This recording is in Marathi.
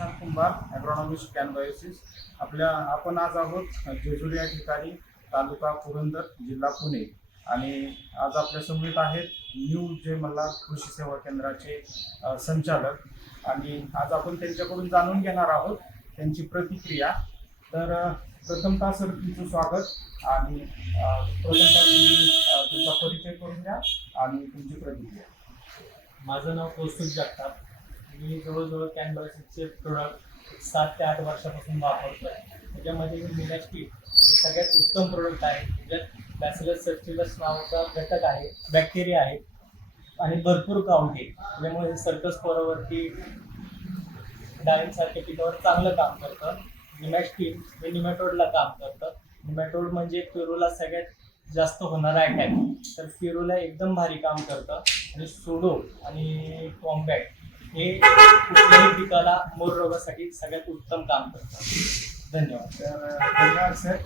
प्रशांत कुंभार ॲग्रॉनॉमिस्ट कॅनबायोसिस आपल्या आपण आज आहोत जेजुरी या ठिकाणी तालुका पुरंदर जिल्हा पुणे. आणि आज आपल्या समवेत आहेत न्यू जे मला कृषी सेवा केंद्राचे संचालक. आणि आज आपण त्यांच्याकडून जाणून घेणार आहोत त्यांची प्रतिक्रिया. तर प्रथमतः सर तुमचं स्वागत? आणि प्रथमतः तुम्ही तुमचा परिचय करून द्या आणि तुमची प्रतिक्रिया. माझं नाव कौस्तुभ जगताप. मी जवळजवळ कॅनबॅसिसचे प्रोडक्ट सात ते आठ वर्षापासून वापरतो आहे त्याच्यामध्ये मिलॅस्टिक हे सगळ्यात उत्तम प्रोडक्ट आहे. त्याच्यात बॅसिलस सर्च्युलस नावाचा घटक आहे बॅक्टेरिया आहे आणि भरपूर काउंट आहे. त्याच्यामुळे सर्कस पोरावरती डाळिंबसारख्या पिकावर चांगलं काम करतं. निमॅस्टिन हे निमॅटोडला काम करतं. निमॅटोड म्हणजे पेरूला सगळ्यात जास्त होणारा अटॅक तर पेरूला एकदम भारी काम करतं. आणि सोडो आणि कॉम्बॅट हे कुठल्याही पिकाला मोर रोगासाठी सगळ्यात उत्तम काम करतं. धन्यवाद. तर धन्यवाद सर